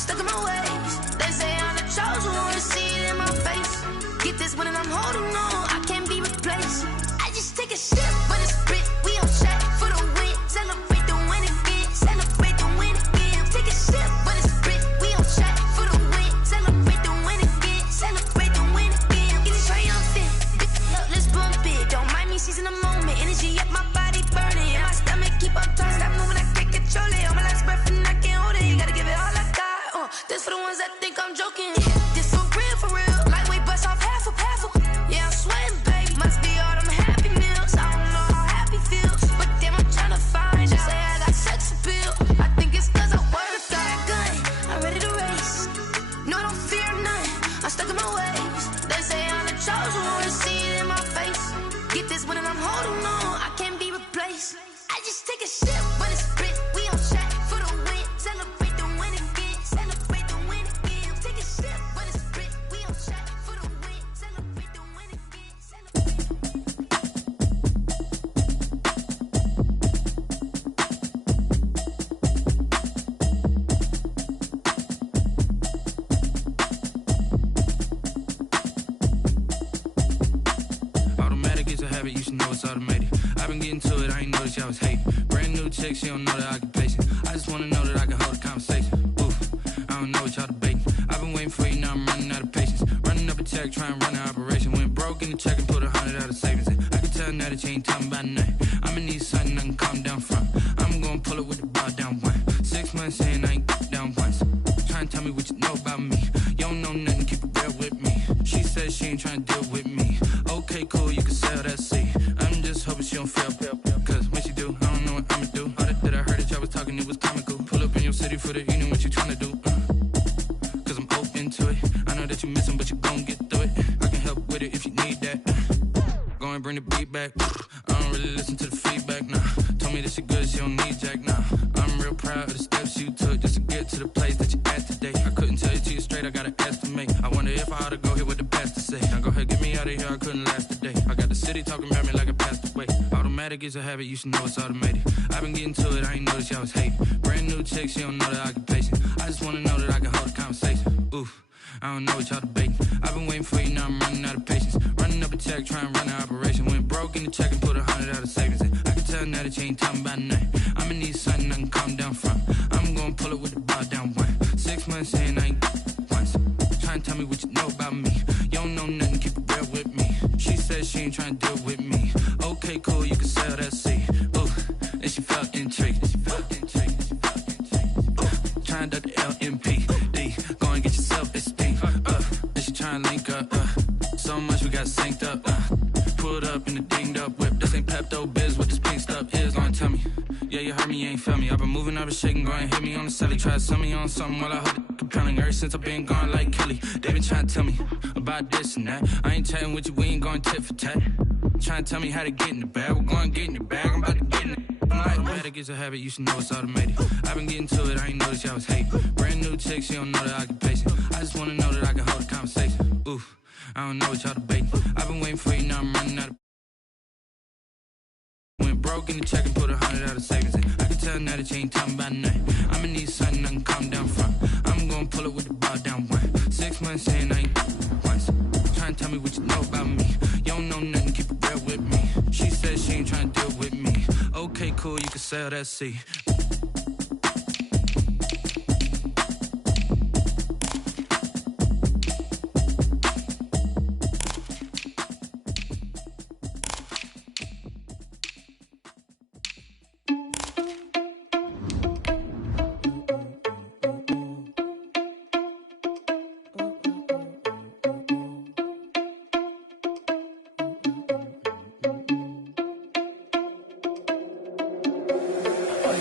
stuck in my ways. They say I'm the chosen one, see it in my face. Get this one and I'm holding on, I can't be replaced. I just take a sip, but it's split. We on track for the win. Celebrate the win again. Celebrate the win again. Take a sip, but it's split. We on track for the win. Celebrate the win again. Celebrate the win again. Get it triumphant. Let's bump it. Don't mind me seizing the moment. Energy up my body burning. And my stomach keep up turning. Stop moving, I can't control it. On my last breath and I can't hold it. You gotta give it all I got. This for the ones that think I'm joking. This for real, for real. Lightweight bust off half a. Yeah, I'm sweating, baby. Must be all them happy meals. I don't know how happy feels, but damn, I'm trying to find you. Say I got sex appeal. I think it's cause I work got a gun. I'm ready to race. No, I don't fear nothing. I'm stuck in my ways. They say I'm the chosen one, see it in my face. Get this one and I'm holding on. I can't be replaced. I just take a sip, but it's split. We on track for the win. Celebrate the win again. Celebrate the win again. Take a sip, but it's split. We on track for the win. Celebrate the win again. Automatic is a habit, you should know it's automated. I've been getting to it, I ain't noticed y'all was hating. Brand new chick, she don't know the occupation. I just wanna know that I can hold a conversation. Oof, I don't know what y'all debating. I've been waiting for you, now I'm running out of patience. Running up a check, trying to run an operation. Went broke in the check and put 100 out of savings in. I can tell now that you ain't talking about nothing. I'ma need something I can calm down from. I'm gonna pull it with the bar down one. 6 months in, I ain't down once. Trying to tell me what you know about me. You don't know nothing, keep it real with me. She said she ain't trying to deal with me. Okay, cool, you can sell that seat. I'm just hoping she don't fail. Cause when she do, I don't know what I'ma do. All that I heard that y'all was talking, it was comical. Pull up in your city for the evening, what you trying to do? Cause I'm open to it. I know that you missing, but you gon' get through it. I can help with it if you need that. Go and bring the beat back. I don't really listen to the feedback, nah. Told me that she good, she don't need jack, nah. I'm real proud of the steps you took just to get to the place that you at today. I couldn't tell you to you straight, I gotta estimate. I wonder if I ought to go here with the pastor say. Now go ahead, get me out of here, I couldn't last a day. I got the city talking about me like I passed away. Automatic is a habit, you should know it's automated. I've been getting to it, I ain't noticed y'all was hating. Brand new chick, she don't know the occupation. I just wanna know that I can hold a conversation. Oof, I don't know what y'all debating. I've been waiting for you, now I'm running out of patience. Running up a check, trying to run an operation. Went broke in the check and put 100 out of savings in. I can tell now that you ain't talking about nothing. I'ma need something I can calm down from. I'm gonna pull it with the bar down one. 6 months in, I ain't once. Trying to tell me what you know about me. You don't know nothing, keep it real with me. She said she ain't trying to deal with me. Okay, cool, you can sell that seat. Ooh, and she felt intrigued. Trying to the LMPD. Go and get yourself esteem. And she trying to link up. So much we got synced up. Pulled up in the dinged up whip. This ain't Pepto Biz, what this pink stuff is. Go and tell me. Yeah, you heard me, you ain't felt me. I've been moving, I've been shaking. Go and hit me on the celly. Try to sell me on something while I hold it compelling. Ever since I've been gone like Kelly. They been trying to tell me about this and that. I ain't chatting with you, we ain't going tit for tat. Trying to tell me how to get in the bag. We're going to get in the bag, I'm about to get in it. Automatic is a habit, you should know it's automated. I've been getting to it, I ain't noticed y'all was hating. Brand new chick, she don't know the occupation. I just wanna know that I can hold a conversation. Oof, I don't know what y'all debating. I've been waiting for you, now I'm running out of. Went broke in the check and put 100 out of savings in. I can tell now that you ain't talking about nothing. I'ma need something I can calm down from. I'm gonna pull it with the bar down one. 6 months in, I ain't once. Trying to tell me what you know about me. You don't know nothing, keep it real with me. She said she ain't trying to deal with me. Okay, cool, you can sell that seat.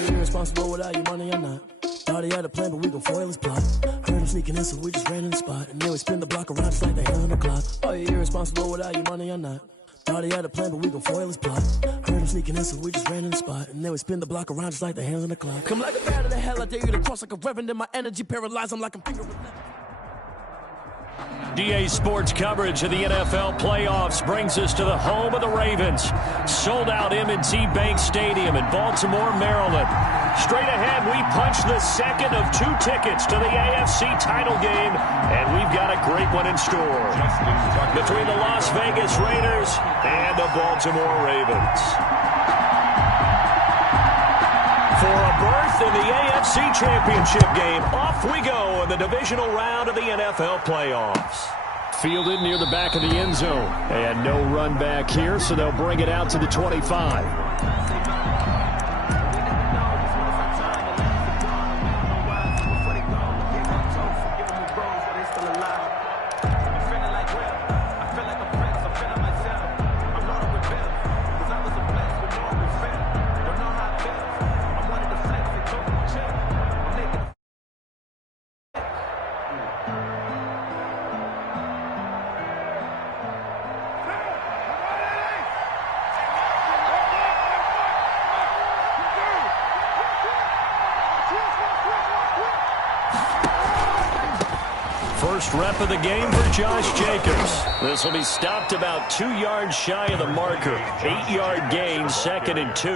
Irresponsible without your money or not. Thought he had a plan, but we gon' foil his plot. Heard him sneaking in, so we just ran in the spot. And then we spin the block around just like the hell on the clock. Are you irresponsible without your money or not? Thought he had a plan, but we gon' foil his plot. Heard him sneaking in, so we just ran in the spot. And then we spin the block around just like the hands on the clock. Come like a bat of the hell, I dare you to cross like a reverend. And my energy paralyzed, I'm like I'm fingering. DA Sports coverage of the NFL playoffs brings us to the home of the Ravens. Sold out M&T Bank Stadium in Baltimore, Maryland. Straight ahead, we punch the second of 2 tickets to the AFC title game, and we've got a great one in store between the Las Vegas Raiders and the Baltimore Ravens. For a berth in the AFC Championship game, off we go in the divisional round of the NFL playoffs. Fielded near the back of the end zone. And no run back here, so they'll bring it out to the 25. First rep of the game for Josh Jacobs. This will be stopped about 2 yards shy of the marker. 8-yard gain, 2nd and 2.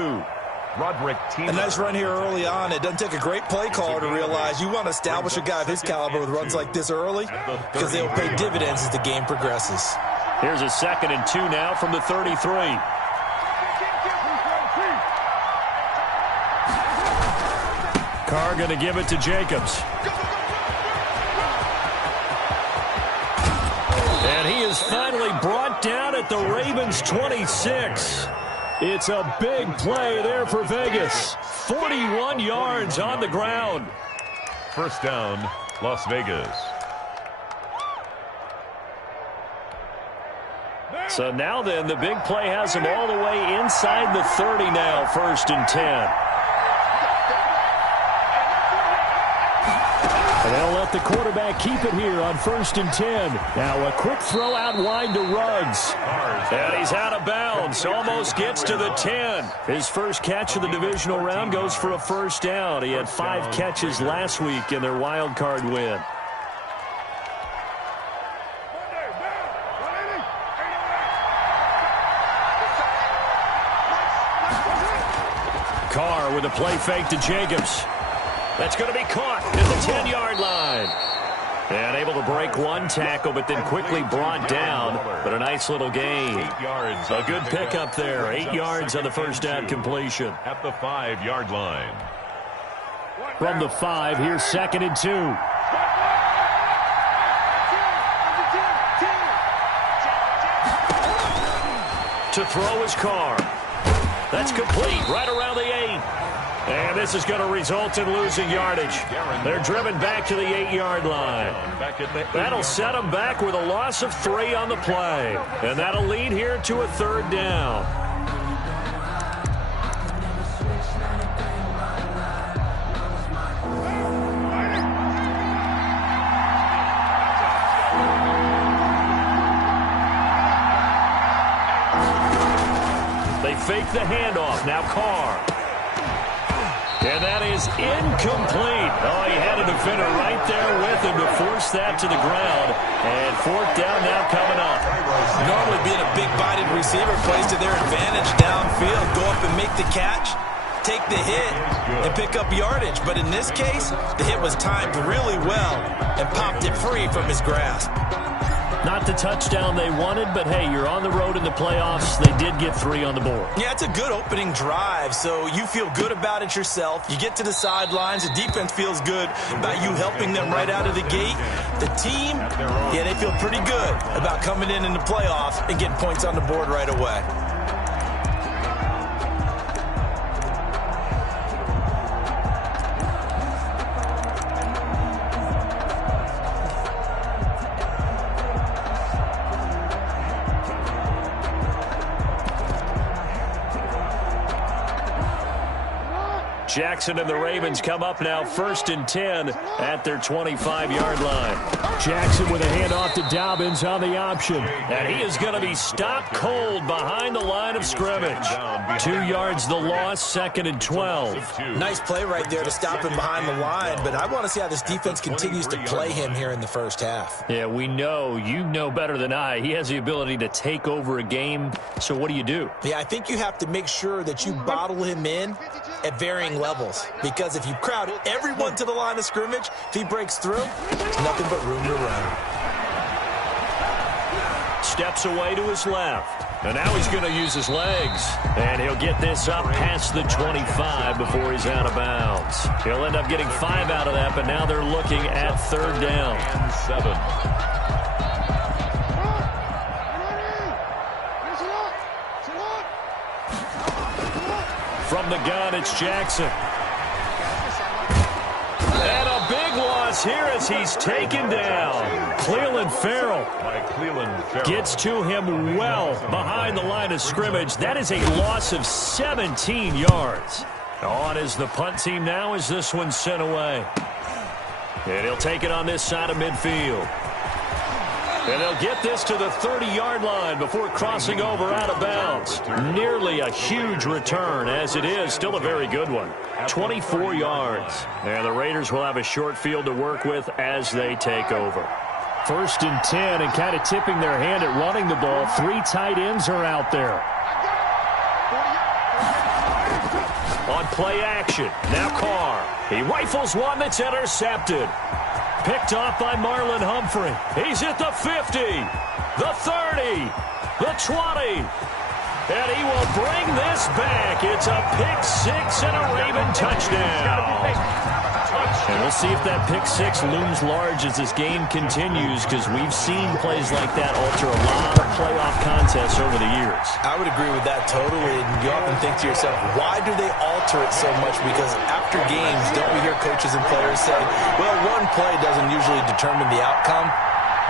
A nice run here early on. It doesn't take a great play caller to realize you want to establish a guy of his caliber with runs like this early because they'll pay dividends as the game progresses. Here's a 2nd and 2 now from the 33. Carr going to give it to Jacobs. And he is finally brought down at the Ravens' 26. It's a big play there for Vegas. 41 yards on the ground. First down, Las Vegas. So now then, the big play has him all the way inside the 30 now, 1st and 10. And they'll let the quarterback keep it here on 1st and 10. Now a quick throw out wide to Ruggs. And he's out of bounds. Almost gets to the 10. His first catch of the divisional round goes for a first down. He had 5 catches last week in their wild card win. Carr with a play fake to Jacobs. That's going to be caught at the 10-yard line. And able to break one tackle, but then quickly brought down. But a nice little gain. 8 yards. A good pickup there. 8 yards on the first down completion. At the 5-yard line. From the 5, here's 2nd and 2. To throw his Carr. That's complete right around the 8. And this is going to result in losing yardage. They're driven back to the 8-yard line. That'll set them back with a loss of 3 on the play. And that'll lead here to a 3rd down. They fake the handoff. Now Carr. And that is incomplete. Oh, he had a defender right there with him to force that to the ground. And 4th down now coming up. Normally being a big-bodied receiver plays to their advantage downfield. Go up and make the catch, take the hit, and pick up yardage. But in this case, the hit was timed really well and popped it free from his grasp. Not the touchdown they wanted, but hey, you're on the road in the playoffs. They did get 3 on the board. Yeah, it's a good opening drive, so you feel good about it yourself. You get to the sidelines. The defense feels good about you helping them right out of the gate. The team, yeah, they feel pretty good about coming in the playoffs and getting points on the board right away. Jackson and the Ravens come up now 1st and 10 at their 25-yard line. Jackson with a handoff to Dobbins on the option. And he is going to be stopped cold behind the line of scrimmage. 2 yards the loss, 2nd and 12. Nice play right there to stop him behind the line, but I want to see how this defense continues to play him here in the first half. Yeah, we know. You know better than I. He has the ability to take over a game, so what do you do? Yeah, I think you have to make sure that you bottle him in at varying levels. Because if you crowd everyone to the line of scrimmage, if he breaks through, there's nothing but room to run. Steps away to his left. And now he's going to use his legs. And he'll get this up past the 25 before he's out of bounds. He'll end up getting 5 out of that, but now they're looking at 3rd down. And 7. From the gun, it's Jackson. And a big loss here as he's taken down. Cleveland Farrell gets to him well behind the line of scrimmage. That is a loss of 17 yards. On is the punt team now as this one's sent away. And he'll take it on this side of midfield. And they'll get this to the 30-yard line before crossing over out of bounds. Nearly a huge return as it is. Still a very good one. 24 yards. And the Raiders will have a short field to work with as they take over. 1st and 10 and kind of tipping their hand at running the ball. 3 tight ends are out there. On play action. Now Carr. He rifles one that's intercepted. Picked off by Marlon Humphrey. He's at the 50, the 30, the 20. And he will bring this back. It's a pick 6 and a Raven touchdown. And we'll see if that pick 6 looms large as this game continues, because we've seen plays like that alter a lot of playoff contests over the years. I would agree with that totally. And you often think to yourself, why do they alter it so much? Because after games, don't we hear coaches and players say, well, one play doesn't usually determine the outcome.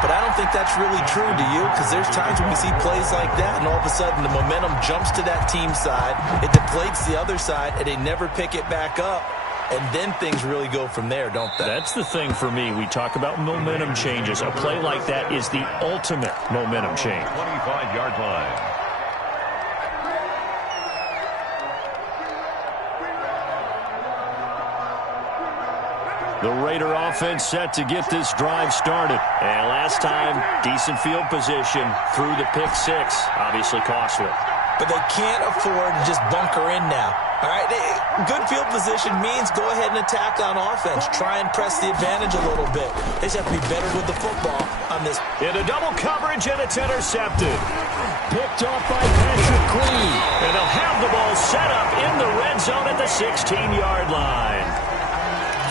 But I don't think that's really true, do you? Because there's times when we see plays like that, and all of a sudden the momentum jumps to that team side, it deflates the other side, and they never pick it back up. And then things really go from there, don't they? That's the thing for me. We talk about momentum changes. A play like that is the ultimate momentum change. 25-yard line. The Raider offense set to get this drive started. And last time, decent field position through the pick 6. Obviously costly. But they can't afford to just bunker in now. All right, good field position means go ahead and attack on offense. Try and press the advantage a little bit. They just have to be better with the football on this. Into double coverage, and it's intercepted. Picked off by Patrick Queen. And they'll have the ball set up in the red zone at the 16-yard line.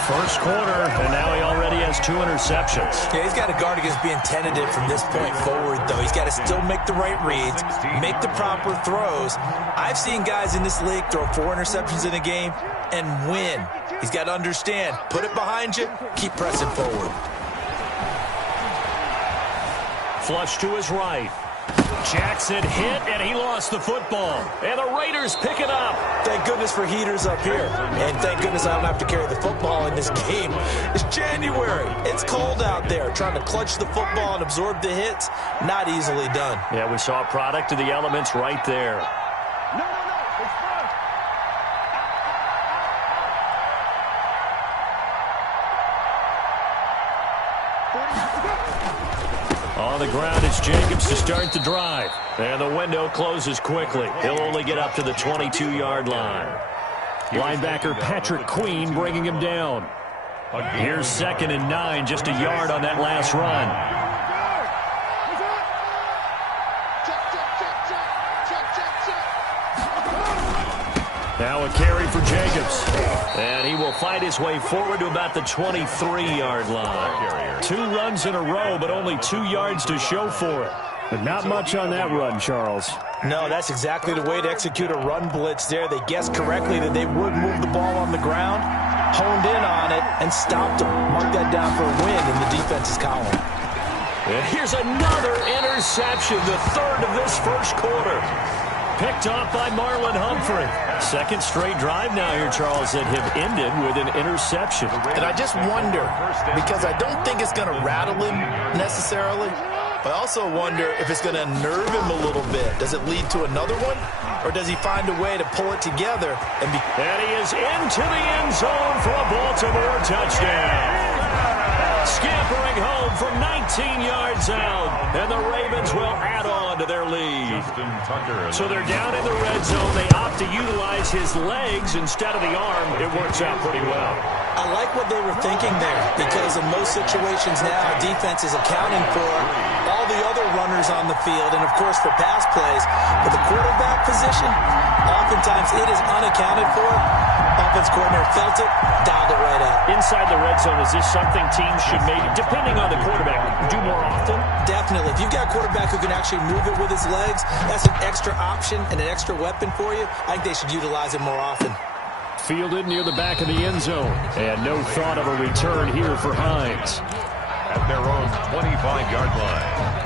First quarter, and now he already has 2 interceptions. Yeah, he's got to guard against being tentative from this point forward, though. He's got to still make the right reads, make the proper throws. I've seen guys in this league throw 4 interceptions in a game and win. He's got to understand, put it behind you, keep pressing forward. Flush to his right. Jackson hit, and he lost the football. And the Raiders pick it up. Thank goodness for heaters up here. And thank goodness I don't have to carry the football in this game. It's January. It's cold out there. Trying to clutch the football and absorb the hits, not easily done. Yeah, we saw a product of the elements right there. On the ground, it's Jacobs to start the drive. And the window closes quickly. He'll only get up to the 22-yard line. Linebacker Patrick Queen bringing him down. Here's 2nd and 9, just a yard on that last run. Now a carry for Jacobs. And he will fight his way forward to about the 23-yard line. 2 runs in a row, but only 2 yards to show for it. But not much on that run, Charles. No, that's exactly the way to execute a run blitz there. They guessed correctly that they would move the ball on the ground, honed in on it, and stopped them. Mark that down for a win in the defense's column. And here's another interception, the 3rd of this first quarter. Picked off by Marlon Humphrey. 2nd straight drive now here, Charles, that have ended with an interception. And I just wonder, because I don't think it's going to rattle him necessarily, but I also wonder if it's going to unnerve him a little bit. Does it lead to another one? Or does he find a way to pull it together? And he is into the end zone for a Baltimore touchdown. Scampering home from 14 yards out, and the Ravens will add on to their lead. So they're down in the red zone. They opt to utilize his legs instead of the arm. It works out pretty well. I like what they were thinking there, because in most situations now, defense is accounting for all the other runners on the field and, of course, for pass plays. But the quarterback position, oftentimes it is unaccounted for. Offense coordinator felt it, dialed it right out. Inside the red zone, is this something teams should maybe, depending on the quarterback, do more often? Definitely. If you've got a quarterback who can actually move it with his legs, that's an extra option and an extra weapon for you. I think they should utilize it more often. Fielded near the back of the end zone. And no thought of a return here for Hines. At their own 25-yard line.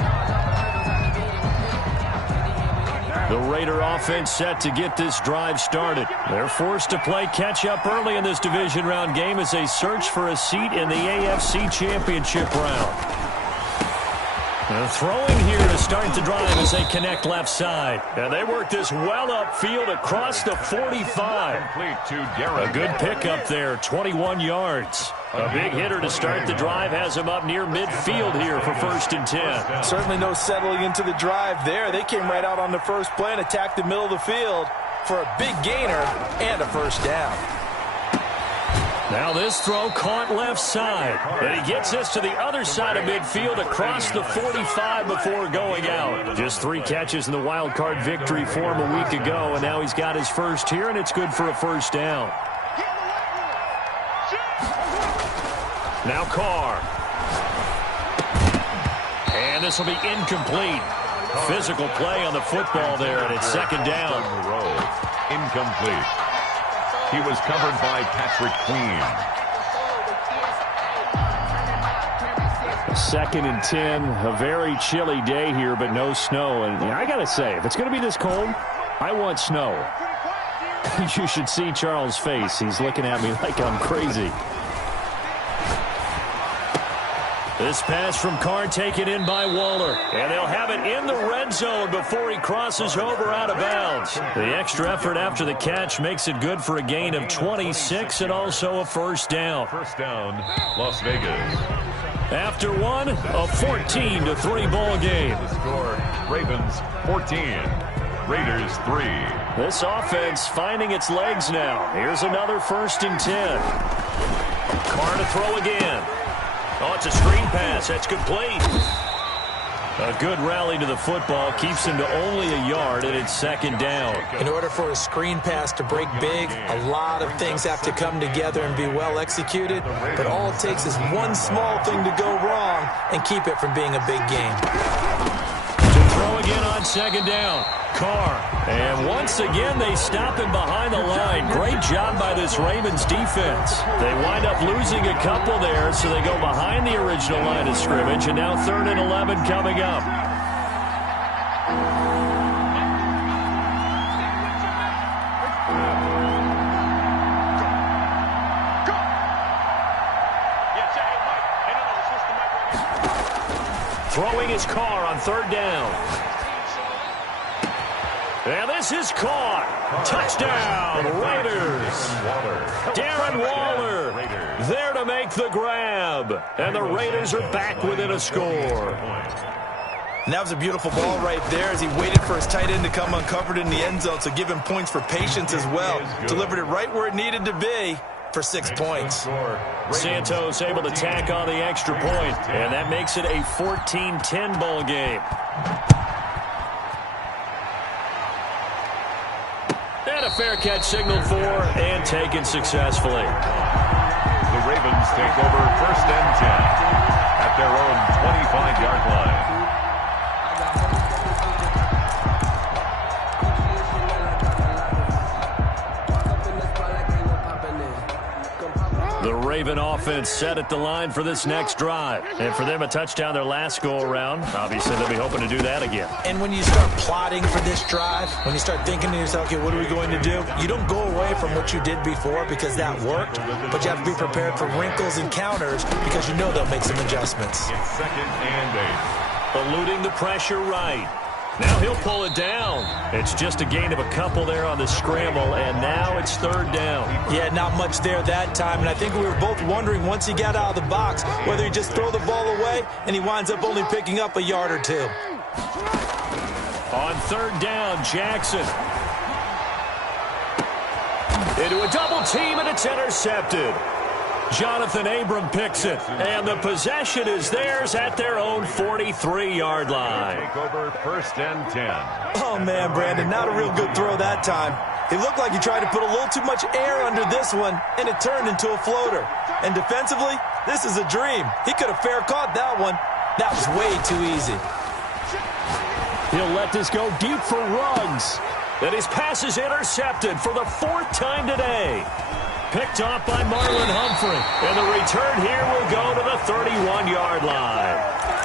The Raider offense set to get this drive started. They're forced to play catch-up early in this division round game as they search for a seat in the AFC Championship round. And throwing here to start the drive as they connect left side. And they work this well upfield across the 45. A good pickup there, 21 yards. A big hitter to start the drive has him up near midfield here for 1st and 10. Certainly no settling into the drive there. They came right out on the first play and attacked the middle of the field for a big gainer and a first down. Now this throw caught left side. And he gets this to the other side of midfield across the 45 before going out. Just 3 catches in the wild card victory for him a week ago, and now he's got his first here, and it's good for a first down. Now Carr. And this will be incomplete. Physical play on the football there, and it's 2nd down. Incomplete. He was covered by Patrick Queen. 2nd and 10. A very chilly day here, but no snow. And I got to say, if it's going to be this cold, I want snow. You should see Charles' face. He's looking at me like I'm crazy. This pass from Carr taken in by Waller. And they'll have it in the red zone before he crosses over out of bounds. The extra effort after the catch makes it good for a gain of 26 and also a first down. First down, Las Vegas. After one, a 14-3 ball game. The score, Ravens 14, Raiders 3. This offense finding its legs now. Here's another 1st and 10. Carr to throw again. Oh, it's a screen pass. That's complete. A good rally to the football keeps him to only a yard, and it's 2nd down. In order for a screen pass to break big, a lot of things have to come together and be well executed. But all it takes is one small thing to go wrong and keep it from being a big game. To throw again on 2nd down. Carr. And once again, they stop him behind the line. Great job by this Ravens defense. They wind up losing a couple there, so they go behind the original line of scrimmage, and now 3rd and 11 coming up. Throwing his Carr on 3rd down. And this is caught. Touchdown, Raiders. Darren Waller there to make the grab. And the Raiders are back within a score. And that was a beautiful ball right there as he waited for his tight end to come uncovered in the end zone, so give him points for patience as well. Delivered it right where it needed to be for 6 points. Santos able to tack on the extra point, and that makes it a 14-10 ball game. And a fair catch signaled for and taken successfully. The Ravens take over 1st and 10 at their own 25-yard line. The Raven offense set at the line for this next drive. And for them, a touchdown their last go-around. Obviously, they'll be hoping to do that again. And when you start plotting for this drive, when you start thinking to yourself, okay, what are we going to do? You don't go away from what you did before because that worked, but you have to be prepared for wrinkles and counters because you know they'll make some adjustments. It's 2nd and 8. Eluding the pressure right. Now he'll pull it down. It's just a gain of a couple there on the scramble, and now it's third down. Yeah, not much there that time, and I think we were both wondering once he got out of the box whether he just throw the ball away and he winds up only picking up a yard or two. On third down, Jackson. Into a double team, and it's intercepted. Jonathan Abram picks it, and the possession is theirs at their own 43-yard line. Take over first and 10. Oh, man, Brandon, not a real good throw that time. It looked like he tried to put a little too much air under this one, and it turned into a floater. And defensively, this is a dream. He could have fair caught that one. That was way too easy. He'll let this go deep for Ruggs. And his pass is intercepted for the fourth time today. Picked off by Marlon Humphrey. And the return here will go to the 31-yard line.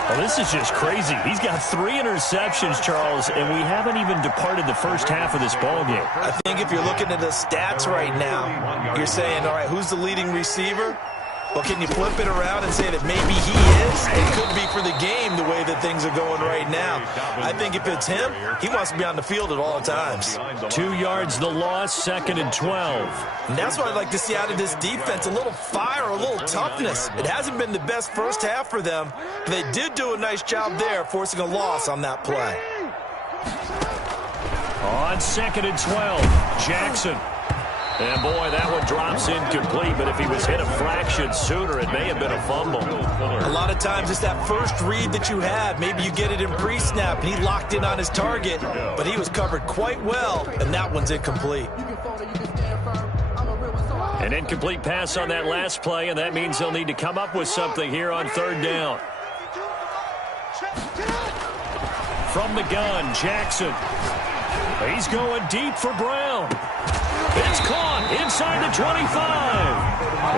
Well, this is just crazy. He's got 3 interceptions, Charles, and we haven't even departed the first half of this ballgame. I think if you're looking at the stats right now, you're saying, all right, who's the leading receiver? Well, can you flip it around and say that maybe he is? It could be for the game the way that things are going right now. I think if it's him, he wants to be on the field at all times. 2 yards the loss, second and 12. And that's what I'd like to see out of this defense, a little fire, a little toughness. It hasn't been the best first half for them, but they did do a nice job there forcing a loss on that play. On second and 12, Jackson. And, boy, that one drops incomplete, but if he was hit a fraction sooner, it may have been a fumble. A lot of times it's that first read that you have. Maybe you get it in pre-snap, and he locked in on his target, but he was covered quite well, and that one's incomplete. An incomplete pass on that last play, and that means they'll need to come up with something here on third down. From the gun, Jackson. He's going deep for Brown. It's caught inside the 25.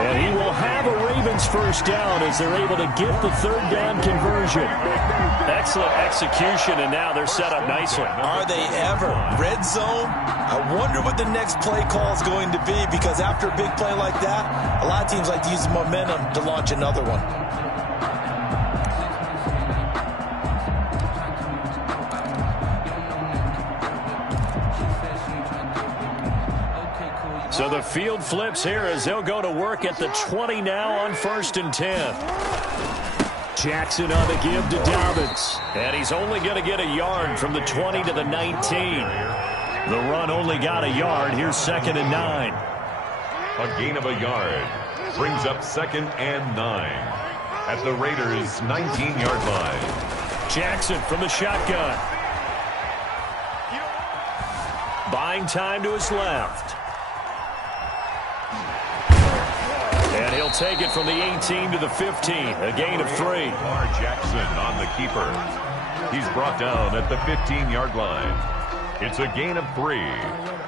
And he will have a Ravens first down as they're able to get the third down conversion. Excellent execution, and now they're set up nicely. Are they ever? Red zone? I wonder what the next play call is going to be, because after a big play like that, a lot of teams like to use the momentum to launch another one. So the field flips here as they'll go to work at the 20 now on first and 10. Jackson on the give to Dobbins. And he's only going to get a yard from the 20 to the 19. The run only got a yard. Here's second and 9. A gain of a yard brings up second and 9 at the Raiders' 19-yard line. Jackson from the shotgun. Buying time to his left. And he'll take it from the 18 to the 15, a gain of 3. Lamar Jackson on the keeper. He's brought down at the 15-yard line. It's a gain of 3.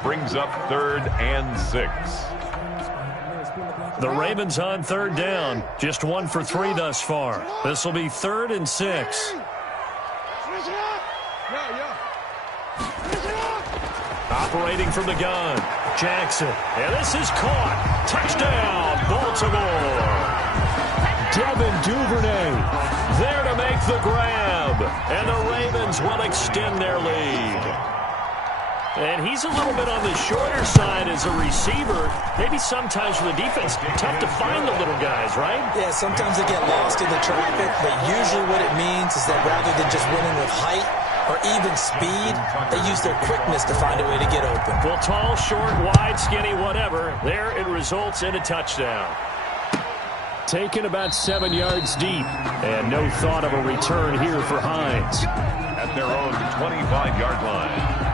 Brings up third and 6. The Ravens on third down. Just 1 for 3 thus far. This will be third and 6. Operating from the gun, Jackson. And this is caught. Touchdown, Baltimore. Devin Duvernay there to make the grab. And the Ravens will extend their lead. And he's a little bit on the shorter side as a receiver. Maybe sometimes for the defense, tough to find the little guys, right? Yeah, sometimes they get lost in the traffic, but usually what it means is that rather than just winning with height or even speed, they use their quickness to find a way to get open. Well, tall, short, wide, skinny, whatever, there it results in a touchdown. Taken about 7 yards deep, and no thought of a return here for Hines. At their own 25-yard line.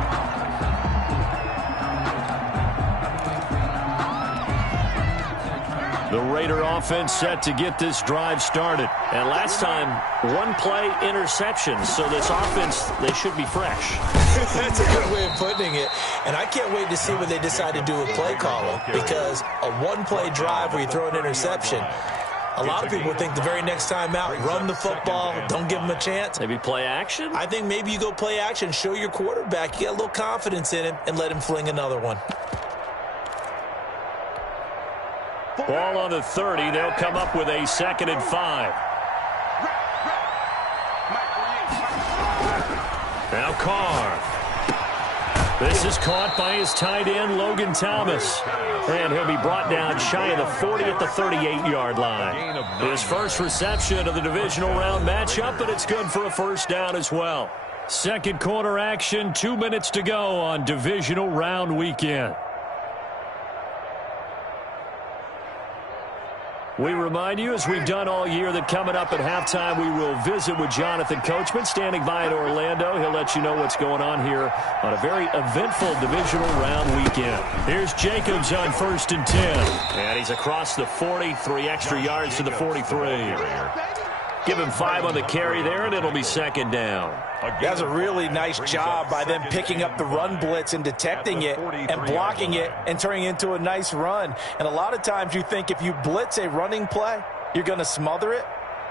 The Raider offense set to get this drive started. And last time, 1 play interception. So this offense, they should be fresh. That's a good way of putting it. And I can't wait to see what they decide to do with play calling. Because a 1-play drive where you throw an interception, a lot of people think the very next time out, run the football, don't give them a chance. Maybe play action? I think maybe you go play action, show your quarterback, you get a little confidence in him, and let him fling another one. Ball on the 30. They'll come up with a second and 5. Now Carr. This is caught by his tight end, Logan Thomas. And he'll be brought down shy of the 40 at the 38-yard line. His first reception of the divisional round matchup, but it's good for a first down as well. Second quarter action, 2 minutes to go on divisional round weekend. We remind you, as we've done all year, that coming up at halftime, we will visit with Jonathan Coachman, standing by in Orlando. He'll let you know what's going on here on a very eventful divisional round weekend. Here's Jacobs on 1st and 10. And he's across the 40, 3 extra yards to the 43. Give him 5 on the carry there, and it'll be second down. That's a really nice job by them picking up the run blitz and detecting it and blocking it and turning it into a nice run. And a lot of times you think if you blitz a running play, you're going to smother it.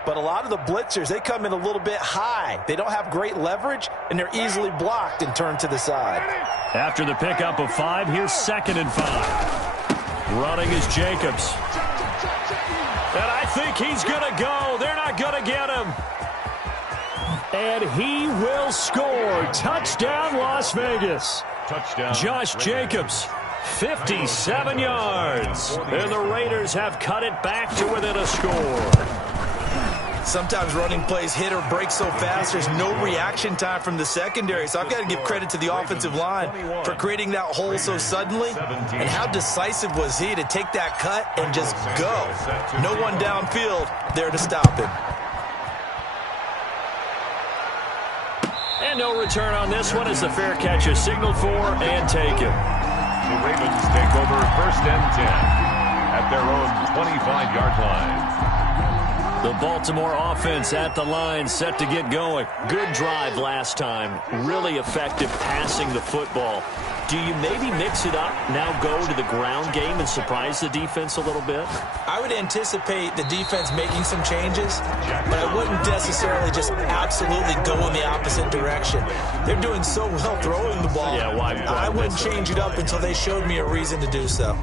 But a lot of the blitzers, they come in a little bit high. They don't have great leverage, and they're easily blocked and turned to the side. After the pickup of 5, here's 2nd and 5. Running is Jacobs. And I think he's going to go. They're not going to get him. And he will score. Touchdown, Las Vegas. Touchdown. Josh Jacobs, 57 yards. And the Raiders have cut it back to within a score. Sometimes running plays hit or break so fast, there's no reaction time from the secondary. So I've got to give credit to the offensive line for creating that hole so suddenly. And how decisive was he to take that cut and just go. No one downfield there to stop him. And no return on this one as the fair catch is signaled for and taken. The Ravens take over 1st and 10 at their own 25-yard line. The Baltimore offense at the line, set to get going. Good drive last time. Really effective passing the football. Do you maybe mix it up, now go to the ground game and surprise the defense a little bit? I would anticipate the defense making some changes, but I wouldn't necessarily just absolutely go in the opposite direction. They're doing so well throwing the ball. Yeah, why I wouldn't change it up until they showed me a reason to do so.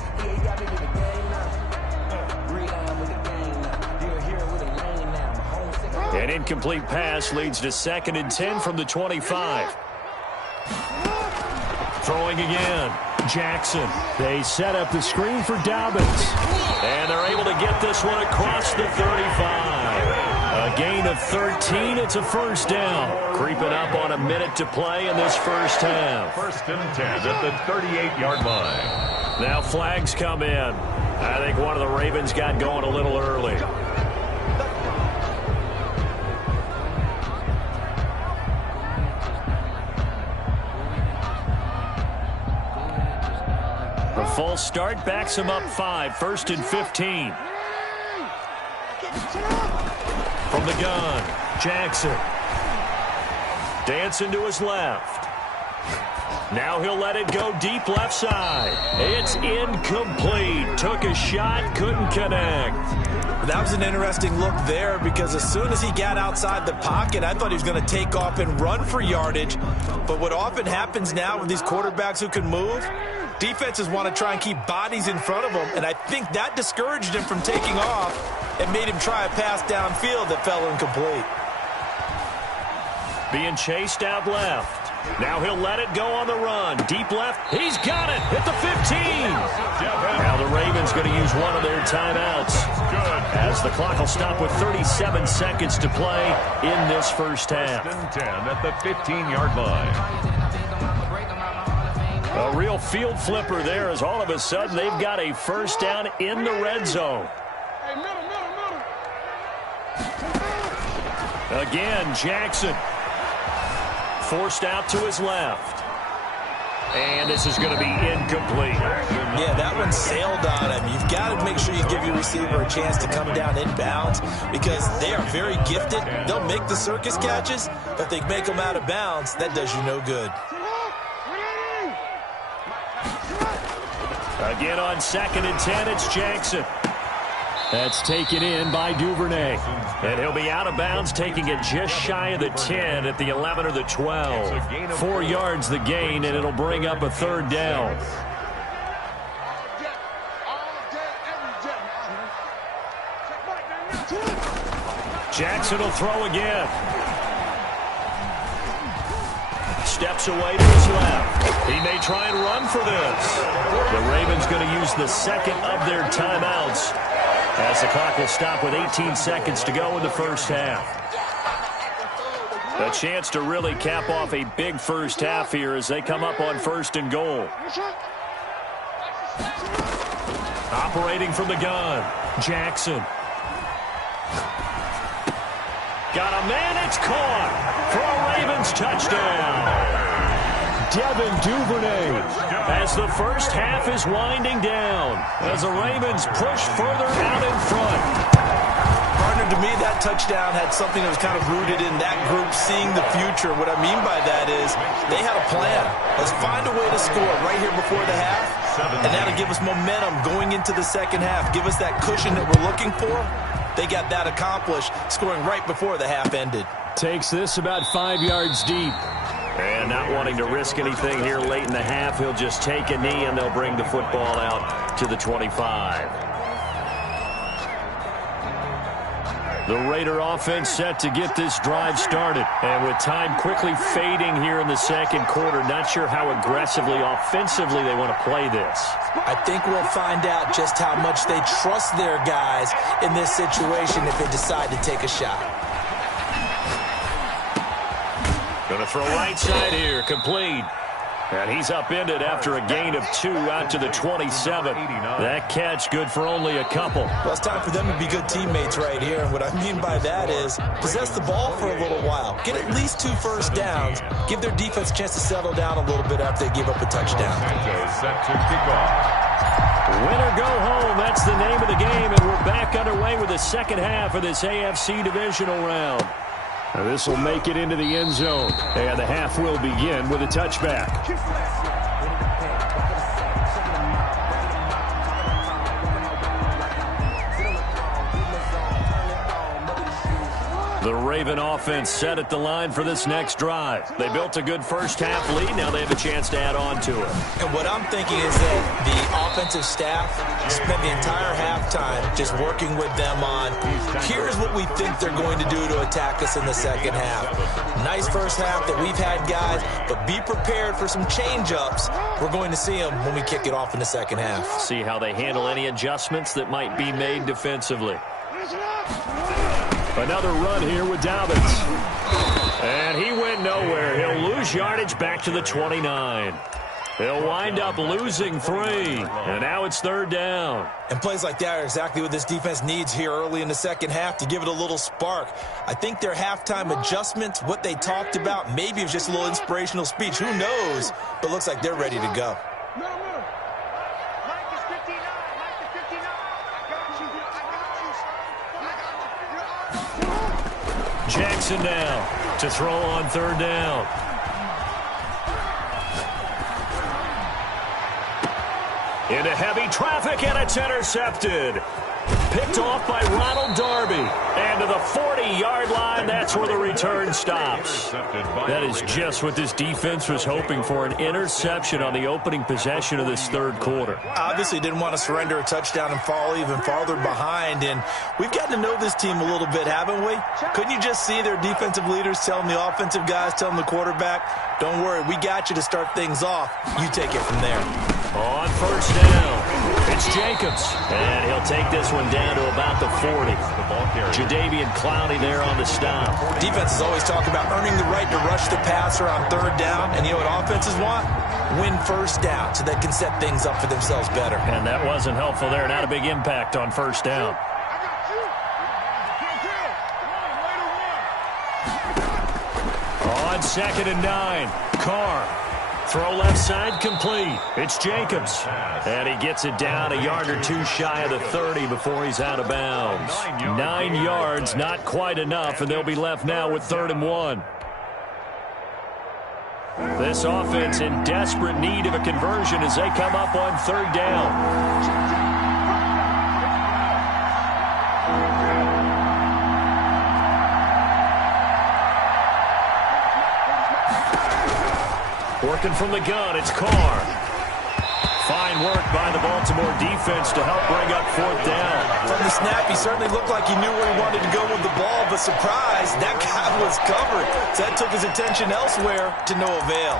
An incomplete pass leads to 2nd and 10 from the 25. Throwing again. Jackson. They set up the screen for Dobbins. And they're able to get this one across the 35. A gain of 13. It's a first down. Creeping up on a minute to play in this first half. 1st and 10 at the 38-yard line. Now flags come in. I think one of the Ravens got going a little early. A full start backs him up 5. 1st and 15. From the gun, Jackson. Dancing to his left. Now he'll let it go deep left side. It's incomplete. Took a shot, couldn't connect. That was an interesting look there because as soon as he got outside the pocket, I thought he was going to take off and run for yardage. But what often happens now with these quarterbacks who can move, defenses want to try and keep bodies in front of them, and I think that discouraged him from taking off and made him try a pass downfield that fell incomplete. Being chased out left. Now he'll let it go on the run. Deep left. He's got it at the 15. Now the Ravens going to use one of their timeouts as the clock will stop with 37 seconds to play in this first half. 1st and 10 at the 15-yard line. A real field flipper there as all of a sudden they've got a first down in the red zone. Again, Jackson. Forced out to his left. And this is going to be incomplete. Yeah, that one sailed on him. You've got to make sure you give your receiver a chance to come down inbounds because they are very gifted. They'll make the circus catches, but if they make them out of bounds, that does you no good. Again on 2nd and 10, it's Jackson. That's taken in by Duvernay. And he'll be out of bounds, taking it just shy of the 10 at the 11 or the 12. 4 yards the gain, and it'll bring up a third down. Jackson will throw again. steps away to his left. He may try and run for this. The Ravens going to use the second of their timeouts as the clock will stop with 18 seconds to go in the first half. A chance to really cap off a big first half here as they come up on 1st and goal. Operating from the gun, Jackson. Got a man, it's caught for a Ravens touchdown. Devin Duvernay as the first half is winding down as the Ravens push further out in front. Partner, to me, that touchdown had something that was kind of rooted in that group seeing the future. What I mean by that is they had a plan. Let's find a way to score right here before the half, and that'll give us momentum going into the second half. Give us that cushion that we're looking for. They got that accomplished, scoring right before the half ended. Takes this about 5 yards deep. And not wanting to risk anything here late in the half, he'll just take a knee and they'll bring the football out to the 25. The Raider offense set to get this drive started. And with time quickly fading here in the second quarter, not sure how aggressively, offensively they want to play this. I think we'll find out just how much they trust their guys in this situation if they decide to take a shot. Going to throw right side here, complete. And he's upended after a gain of 2 out to the 27. That catch good for only a couple. Well, it's time for them to be good teammates right here. And what I mean by that is possess the ball for a little while. Get at least 2 first downs. Give their defense a chance to settle down a little bit after they give up a touchdown. Set to kick off. Win or go home, that's the name of the game. And we're back underway with the second half of this AFC divisional round. Now this will make it into the end zone. And the half will begin with a touchback. The Raven offense set at the line for this next drive. They built a good first half lead. Now they have a chance to add on to it. And what I'm thinking is that the offensive staff spent the entire halftime just working with them on, here's what we think they're going to do to attack us in the second half. Nice first half that we've had, guys, but be prepared for some change-ups. We're going to see them when we kick it off in the second half. See how they handle any adjustments that might be made defensively. Another run here with Dobbins. And he went nowhere. He'll lose yardage back to the 29. He'll wind up losing 3. And now it's 3rd down. And plays like that are exactly what this defense needs here early in the second half to give it a little spark. I think their halftime adjustments, what they talked about, maybe it was just a little inspirational speech. Who knows? But looks like they're ready to go. Jackson now to throw on 3rd down. Into heavy traffic, and it's intercepted. Picked off by Ronald Darby. And to the 40-yard line, that's where the return stops. That is just what this defense was hoping for, an interception on the opening possession of this 3rd quarter. Obviously didn't want to surrender a touchdown and fall even farther behind, and we've gotten to know this team a little bit, haven't we? Couldn't you just see their defensive leaders telling the offensive guys, telling the quarterback, don't worry, we got you to start things off. You take it from there. On 1st down, it's Jacobs, and he'll take this one down to about the 40. Jadeveon Clowney there on the stop. Defenses always talk about earning the right to rush the passer on 3rd down, and you know what offenses want? Win 1st down so they can set things up for themselves better. And that wasn't helpful there. Not a big impact on 1st down. On 2nd and 9, Carr. Throw left side complete. It's Jacobs. And he gets it down a yard or 2 shy of the 30 before he's out of bounds. 9 yards, not quite enough, and they'll be left now with 3rd and 1. This offense in desperate need of a conversion as they come up on 3rd down. Working from the gun, it's Carr. Fine work by the Baltimore defense to help bring up 4th down. From the snap, he certainly looked like he knew where he wanted to go with the ball, but surprise, that guy was covered. So that took his attention elsewhere to no avail.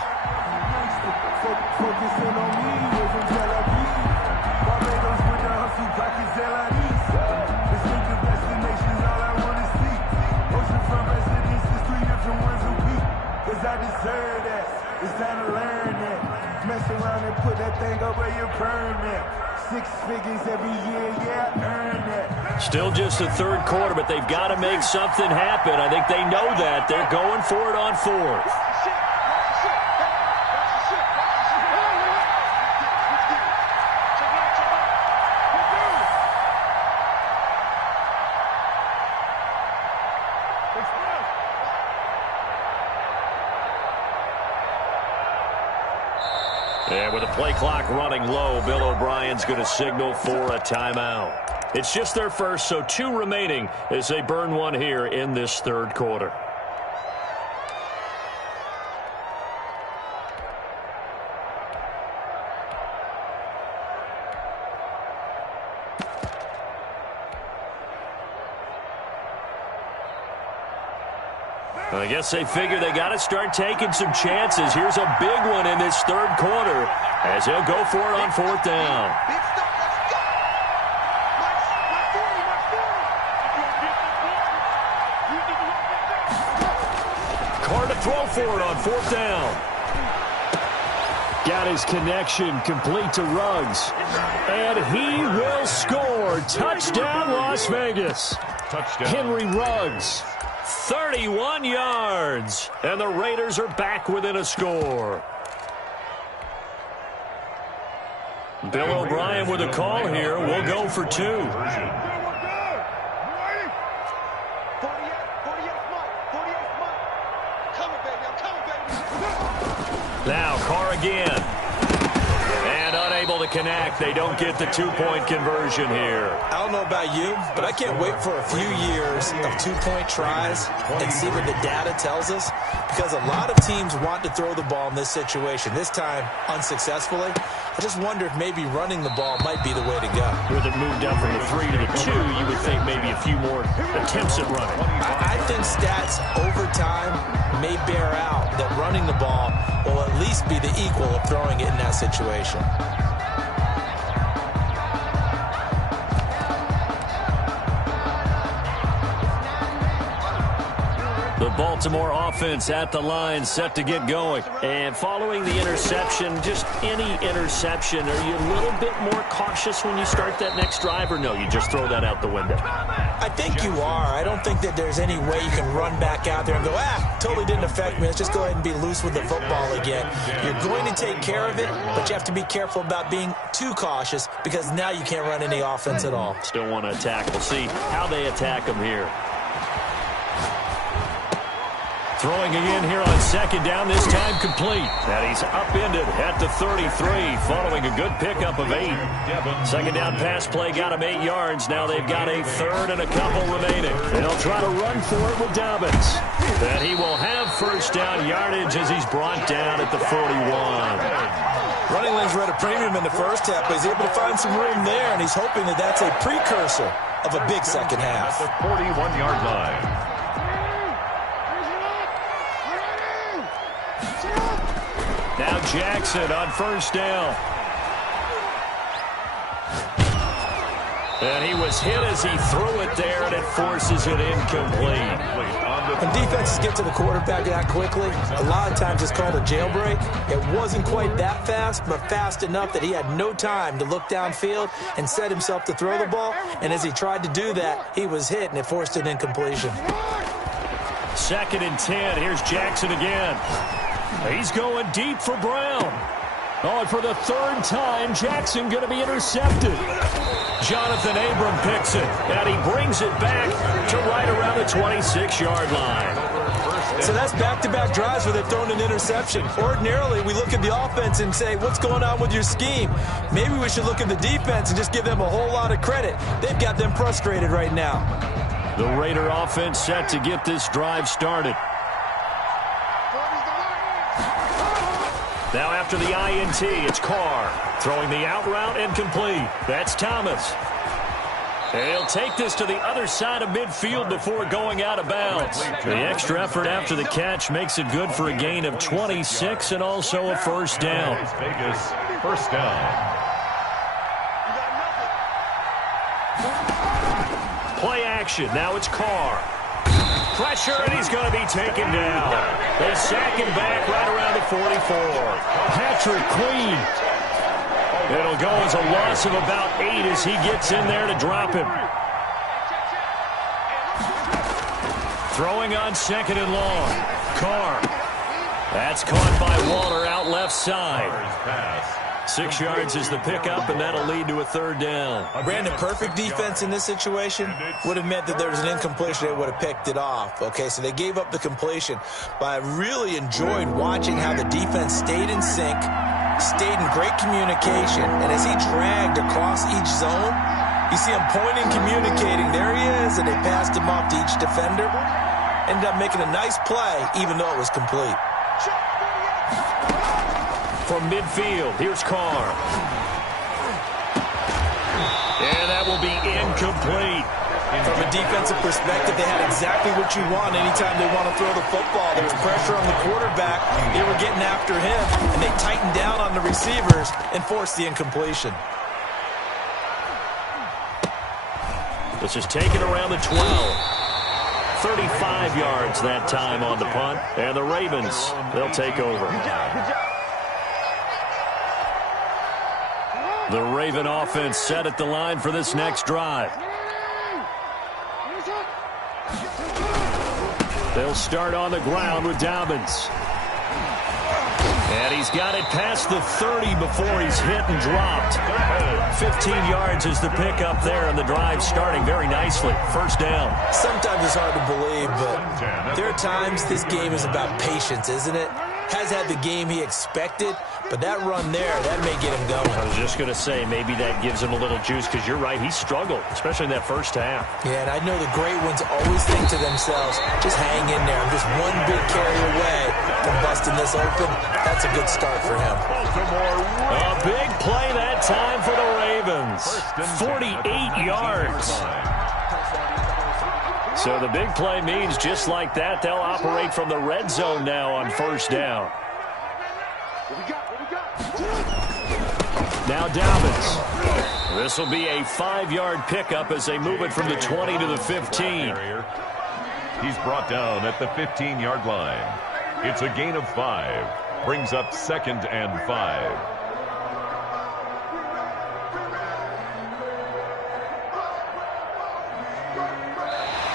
It's time to learn that. Mess around and put that thing up where you burn that. 6 figures every year, yeah, earn that. Still just the 3rd quarter, but they've got to make something happen. I think they know that. They're going for it on 4th. And with the play clock running low, Bill O'Brien's going to signal for a timeout. It's just their first, so 2 remaining as they burn one here in this 3rd quarter. I guess they figure they got to start taking some chances. Here's a big one in this 3rd quarter as he'll go for it on 4th down. Carr to throw for it on 4th down. Got his connection complete to Ruggs. And he will score. Touchdown, Las Vegas. Touchdown. Henry Ruggs. 31 yards, and the Raiders are back within a score. Bill O'Brien with a call here. We'll go for 2. Now Carr again. And unable to connect. They don't get the 2-point conversion here. I don't know about you, but I can't wait for a few years of 2-point tries and see what the data tells us, because a lot of teams want to throw the ball in this situation, this time unsuccessfully. I just wonder if maybe running the ball might be the way to go. With it moved up from the 3 to the 2, you would think maybe a few more attempts at running. I think stats over time may bear out that running the ball will at least be the equal of throwing it in that situation. The Baltimore offense at the line, set to get going. And following the interception, just any interception, are you a little bit more cautious when you start that next drive, or no, you just throw that out the window? I think you are. I don't think that there's any way you can run back out there and go, totally didn't affect me. Let's just go ahead and be loose with the football again. You're going to take care of it, but you have to be careful about being too cautious, because now you can't run any offense at all. Still want to attack. We'll see how they attack them here. Throwing again here on 2nd down, this time complete. And he's upended at the 33, following a good pickup of 8. 2nd down pass play got him 8 yards. Now they've got a 3rd and a couple remaining. They'll try to run for it with Dobbins. And he will have 1st down yardage as he's brought down at the 41. Running lanes were at a premium in the first half, but he's able to find some room there, and he's hoping that that's a precursor of a big second half. At the 41-yard line. Now Jackson on 1st down. And he was hit as he threw it there, and it forces it incomplete. When defenses get to the quarterback that quickly, a lot of times it's called a jailbreak. It wasn't quite that fast, but fast enough that he had no time to look downfield and set himself to throw the ball. And as he tried to do that, he was hit, and it forced an incompletion. 2nd and 10. Here's Jackson again. He's going deep for Brown. Oh, and for the 3rd time, Jackson going to be intercepted. Jonathan Abram picks it, and he brings it back to right around the 26-yard line. So that's back-to-back drives where they've thrown an interception. Ordinarily, we look at the offense and say, what's going on with your scheme? Maybe we should look at the defense and just give them a whole lot of credit. They've got them frustrated right now. The Raider offense set to get this drive started. Now after the INT, it's Carr. Throwing the out route and complete. That's Thomas. And he'll take this to the other side of midfield before going out of bounds. The extra effort after the catch makes it good for a gain of 26 and also a first down. Vegas, first down. Play action. Now it's Carr. Pressure, and he's going to be taken down. They sack him back right around the 44. Patrick Queen. It'll go as a loss of about 8 as he gets in there to drop him. Throwing on second and long. Carr. That's caught by Waller out left side. 6 yards is the pickup, and that'll lead to a third down. Brandon, perfect defense in this situation would have meant that there was an incompletion. They would have picked it off. Okay, so they gave up the completion. But I really enjoyed watching how the defense stayed in sync, stayed in great communication, and as he dragged across each zone, you see him pointing, communicating. There he is, and they passed him off to each defender. Ended up making a nice play, even though it was complete. From midfield, here's Carr. And that will be incomplete. From a defensive perspective, they had exactly what you want anytime they want to throw the football. There was pressure on the quarterback. They were getting after him, and they tightened down on the receivers and forced the incompletion. This is taken around the 12. 35 yards that time on the punt. And the Ravens, they'll take over. The Raven offense set at the line for this next drive. They'll start on the ground with Dobbins. And he's got it past the 30 before he's hit and dropped. 15 yards is the pickup there, and the drive starting very nicely. First down. Sometimes it's hard to believe, but there are times this game is about patience, isn't it? Has had the game he expected, but that run there, that may get him going. I was just going to say, maybe that gives him a little juice, because you're right, he struggled, especially in that first half. Yeah, and I know the great ones always think to themselves, just hang in there. I'm just one big carry away from busting this open. That's a good start for him. A big play that time for the Ravens. 48 yards. So the big play means just like that, they'll operate from the red zone now on first down. Now Dobbins. This will be a 5-yard pickup as they move it from the 20 to the 15. He's brought down at the 15-yard line. It's a gain of 5. Brings up 2nd and 5.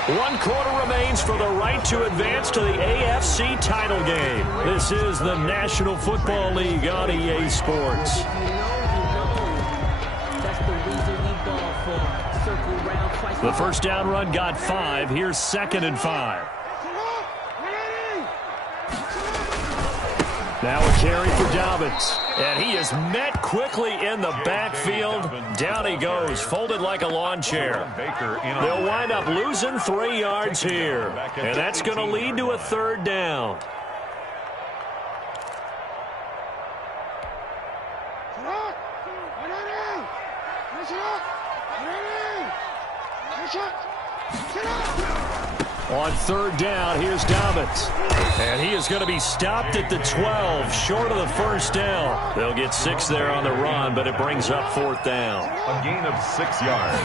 One quarter remains for the right to advance to the AFC title game. This is the National Football League on EA Sports. The first down run got 5. Here's 2nd and 5. Now a carry for Dobbins. And he is met quickly in the backfield. Down he goes, folded like a lawn chair. They'll wind up losing 3 yards here. And that's going to lead to a third down. On third down, here's Dobbins. And he is going to be stopped at the 12, short of the first down. They'll get 6 there on the run, but it brings up 4th down. A gain of 6 yards.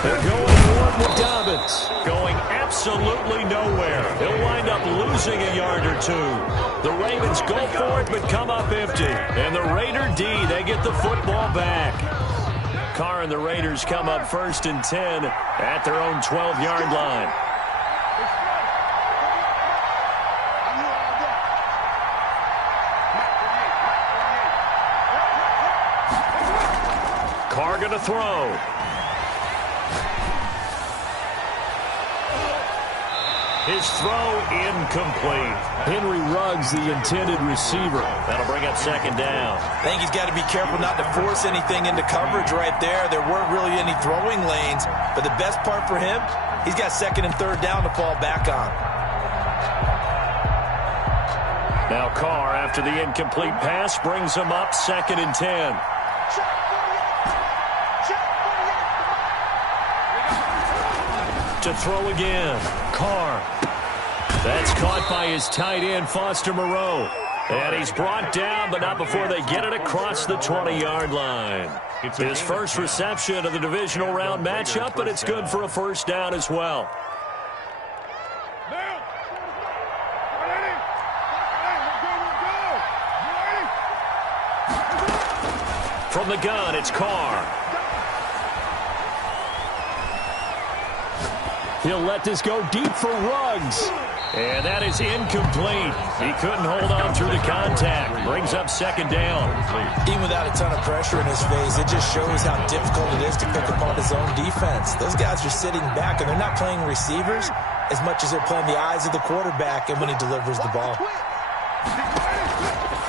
They're going forward with Dobbins, going absolutely nowhere. He'll wind up losing a yard or 2. The Ravens go for it, but come up empty. And the Raider D, they get the football back. Carr and the Raiders come up 1st and 10 at their own 12-yard line. Carr going to throw. His throw incomplete. Henry Ruggs, the intended receiver. That'll bring up 2nd down. I think he's got to be careful not to force anything into coverage right there. There weren't really any throwing lanes, but the best part for him, he's got 2nd and 3rd down to fall back on. Now Carr, after the incomplete pass, brings him up 2nd and 10. To throw again. Carr. That's caught by his tight end, Foster Moreau. And he's brought down, but not before they get it across the 20-yard line. His first reception of the divisional round matchup, but it's good for a first down as well. From the gun, it's Carr. He'll let this go deep for Ruggs. And that is incomplete. He couldn't hold on through the contact. Brings up 2nd down. Even without a ton of pressure in his face, it just shows how difficult it is to pick apart his own defense. Those guys are sitting back, and they're not playing receivers as much as they're playing the eyes of the quarterback and when he delivers the ball.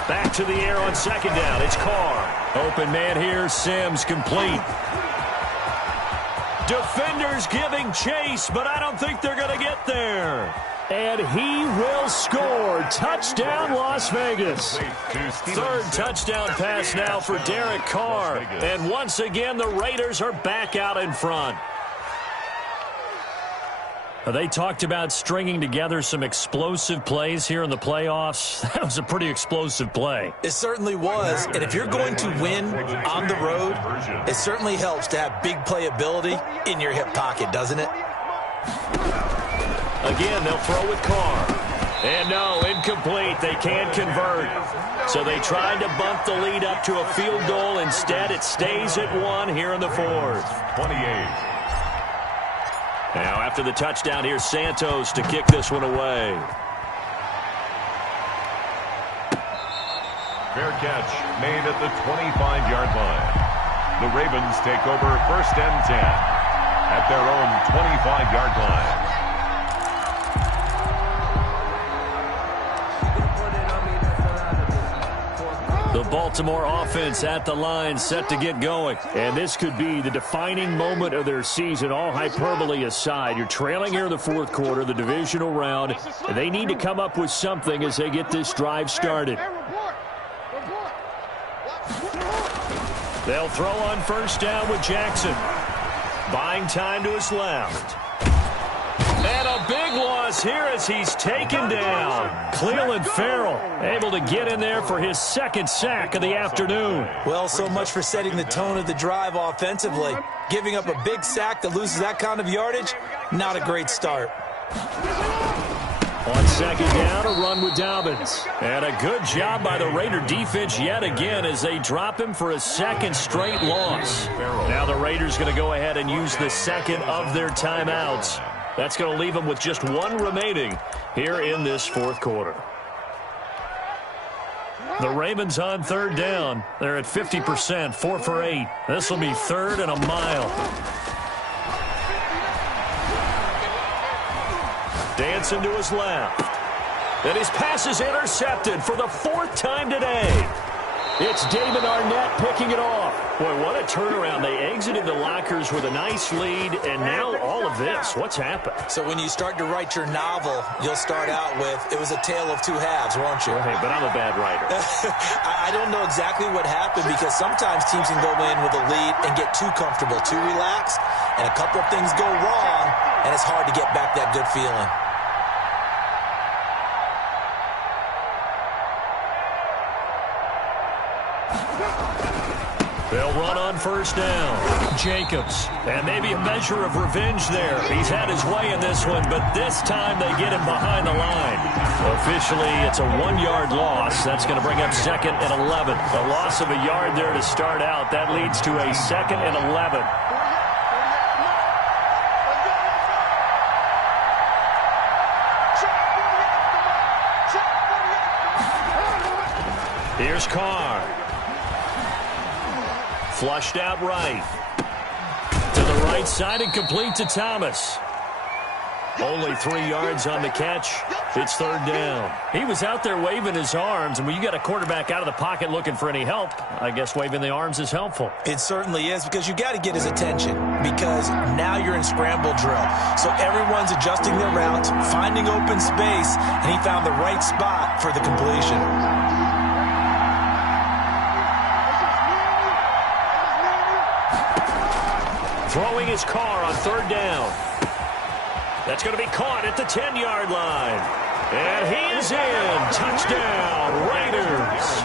Back to the air on 2nd down. It's Carr. Open man here. Sims complete. Defenders giving chase, but I don't think they're going to get there. And he will score. Touchdown, Las Vegas. 3rd touchdown pass now for Derek Carr. And once again, the Raiders are back out in front. They talked about stringing together some explosive plays here in the playoffs. That was a pretty explosive play. It certainly was. And if you're going to win on the road, it certainly helps to have big playability in your hip pocket, doesn't it? Again, they'll throw with Carr. And no, incomplete. They can't convert. So they tried to bump the lead up to a field goal. Instead, it stays at 1 here in the 4th. 28. Now, after the touchdown, here's Santos to kick this one away. Fair catch made at the 25-yard line. The Ravens take over 1st and 10 at their own 25-yard line. The Baltimore offense at the line, set to get going. And this could be the defining moment of their season, all hyperbole aside. You're trailing here in the 4th quarter, the divisional round. And they need to come up with something as they get this drive started. They'll throw on 1st down with Jackson. Buying time to his left. And a big loss here as he's taken down. Cleveland Farrell able to get in there for his 2nd sack of the afternoon. Well, so much for setting the tone of the drive offensively. Giving up a big sack that loses that kind of yardage, not a great start. On 2nd down, a run with Dobbins. And a good job by the Raider defense yet again as they drop him for a 2nd straight loss. Now the Raiders going to go ahead and use the 2nd of their timeouts. That's going to leave them with just 1 remaining here in this 4th quarter. The Ravens on 3rd down. They're at 50%, 4 for 8. This will be 3rd and a mile. Dancing to his left. And his pass is intercepted for the 4th time today. It's David Arnett picking it off. Boy, what a turnaround. They exited the lockers with a nice lead, and now all of this. What's happened? So when you start to write your novel, you'll start out with, it was a tale of 2 halves, won't you? Hey, but I'm a bad writer. I don't know exactly what happened because sometimes teams can go in with a lead and get too comfortable, too relaxed, and a couple of things go wrong, and it's hard to get back that good feeling. They'll run on 1st down. Jacobs. And maybe a measure of revenge there. He's had his way in this one, but this time they get him behind the line. Officially, it's a 1-yard loss. That's going to bring up 2nd and 11. A loss of a yard there to start out. That leads to a 2nd and 11. Here's Carr. Flushed out right. To the right side and complete to Thomas. Only 3 yards on the catch. It's third down. He was out there waving his arms, and when you got a quarterback out of the pocket looking for any help, I guess waving the arms is helpful. It certainly is, because you got to get his attention, because now you're in scramble drill. So everyone's adjusting their routes, finding open space, and he found the right spot for the completion. Throwing his car on third down. That's going to be caught at the 10-yard line. And he is in. Touchdown, Raiders.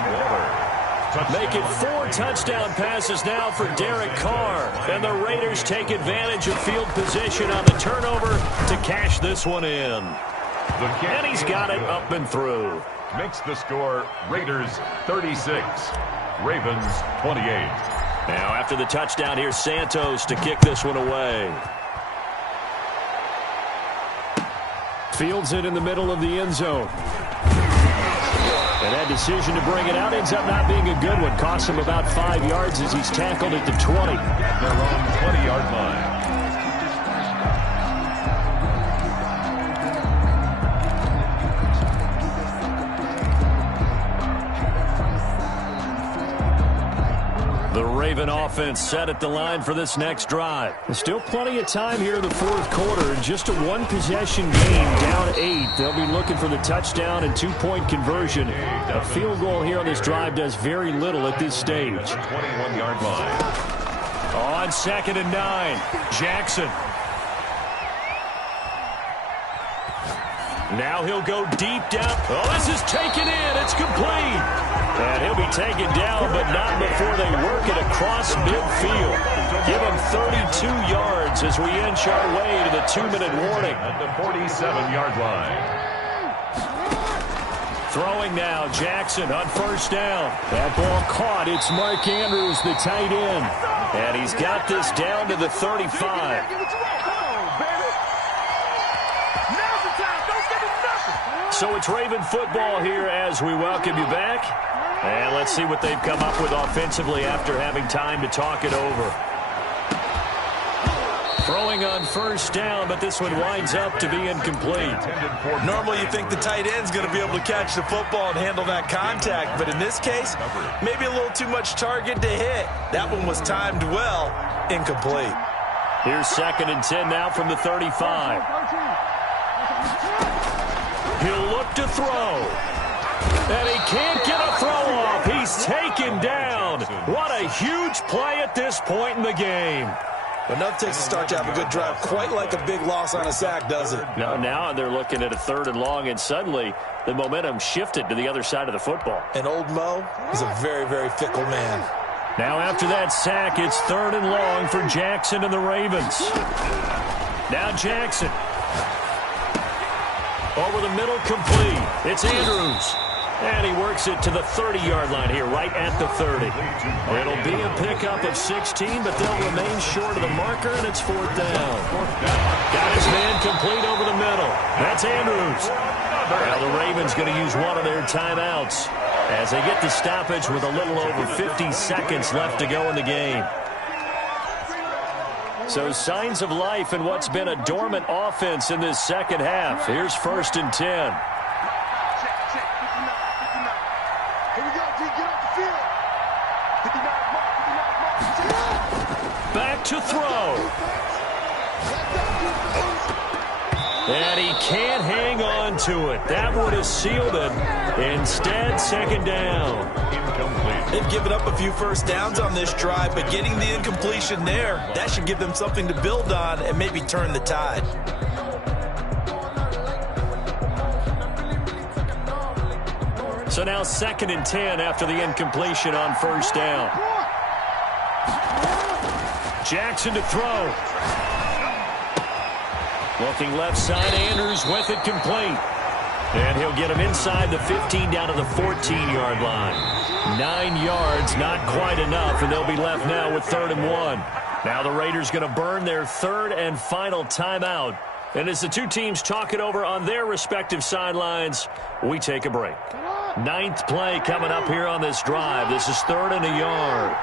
Make it 4 touchdown passes now for Derek Carr. And the Raiders take advantage of field position on the turnover to cash this one in. And he's got it up and through. Makes the score Raiders 36, Ravens 28. Now after the touchdown, here's Santos to kick this one away. Fields it in the middle of the end zone. And that decision to bring it out ends up not being a good one. Costs him about 5 yards as he's tackled at the 20. At their own 20-yard line. The Raven offense set at the line for this next drive. There's still plenty of time here in the fourth quarter. In just a one-possession game, down 8. They'll be looking for the touchdown and 2-point conversion. A field goal here on this drive does very little at this stage. 21-yard line. On 2nd and 9, Jackson. Now he'll go deep down. Oh, this is taken in. It's complete. And he'll be taken down, but not before they work it across midfield. Give him 32 yards as we inch our way to the 2-minute warning. At the 47-yard line. Throwing now, Jackson on first down. That ball caught. It's Mark Andrews, the tight end. And he's got this down to the 35. So it's Raven football here as we welcome you back. And let's see what they've come up with offensively after having time to talk it over. Throwing on first down, but this one winds up to be incomplete. Normally you think the tight end's going to be able to catch the football and handle that contact, but in this case, maybe a little too much target to hit. That one was timed well, incomplete. Here's 2nd and 10 now from the 35. He'll look to throw. And he can't get a throw off. He's taken down. What a huge play at this point in the game. But nothing takes a start to have a good drive, quite like a big loss on a sack, does it? No, now they're looking at a 3rd and long, and suddenly the momentum shifted to the other side of the football. And old Mo is a very, very fickle man. Now after that sack, it's 3rd and long for Jackson and the Ravens. Now Jackson. Over the middle, complete. It's Andrews. And he works it to the 30-yard line here, right at the 30. It'll be a pickup of 16, but they'll remain short of the marker, and it's 4th down. Got his man complete over the middle. That's Andrews. Now the Ravens going to use one of their timeouts as they get the stoppage with a little over 50 seconds left to go in the game. So signs of life in what's been a dormant offense in this second half. Here's 1st and 10. Back to throw. And he can't hang on to it. That would have sealed it. Instead, 2nd down. Incomplete. They've given up a few first downs on this drive, but getting the incompletion there, that should give them something to build on and maybe turn the tide. So now 2nd and 10 after the incompletion on first down. Jackson to throw. Looking left side, Andrews with it complete. And he'll get him inside the 15 down to the 14-yard line. 9 yards, not quite enough, and they'll be left now with 3rd and 1. Now the Raiders going to burn their 3rd and final timeout. And as the two teams talk it over on their respective sidelines, we take a break. 9th play coming up here on this drive. This is 3rd and a yard.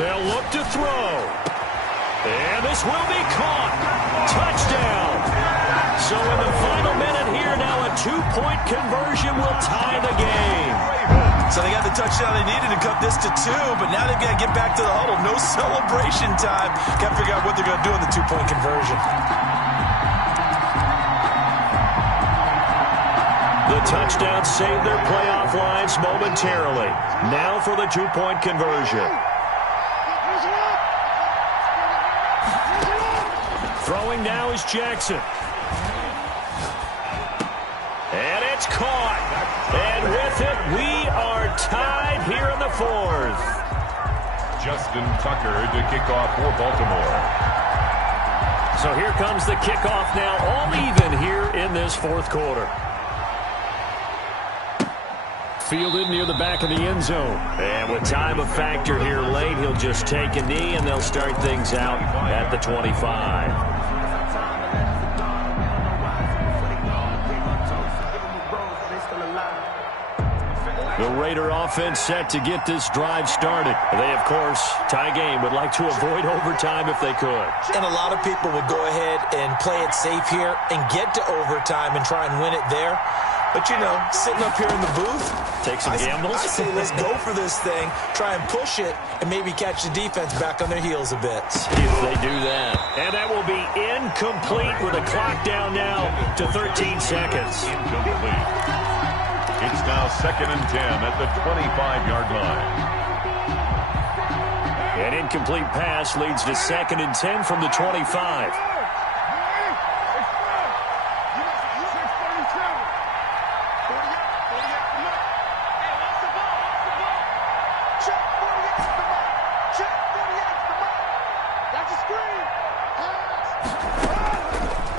They'll look to throw. And this will be caught. Touchdown. So in the final minute here, now a 2-point conversion will tie the game. So they got the touchdown they needed to cut this to 2, but now they've got to get back to the huddle. No celebration time. Got to figure out what they're going to do in the 2-point conversion. The touchdown saved their playoff lives momentarily. Now for the 2-point conversion. Throwing now is Jackson. And it's caught. And with it, we are tied here in the 4th. Justin Tucker to kick off for Baltimore. So here comes the kickoff now, all even here in this 4th quarter. Fielded near the back of the end zone. And with time a factor here late, he'll just take a knee, and they'll start things out at the 25. The Raider offense set to get this drive started. They, of course, tie game, would like to avoid overtime if they could. And a lot of people would go ahead and play it safe here and get to overtime and try and win it there. But, you know, sitting up here in the booth, take some gambles. I say let's go for this thing, try and push it, and maybe catch the defense back on their heels a bit. If they do that. And that will be incomplete with a clock down now to 13 seconds. Incomplete. It's now 2nd and 10 at the 25-yard line. An incomplete pass leads to 2nd and 10 from the 25.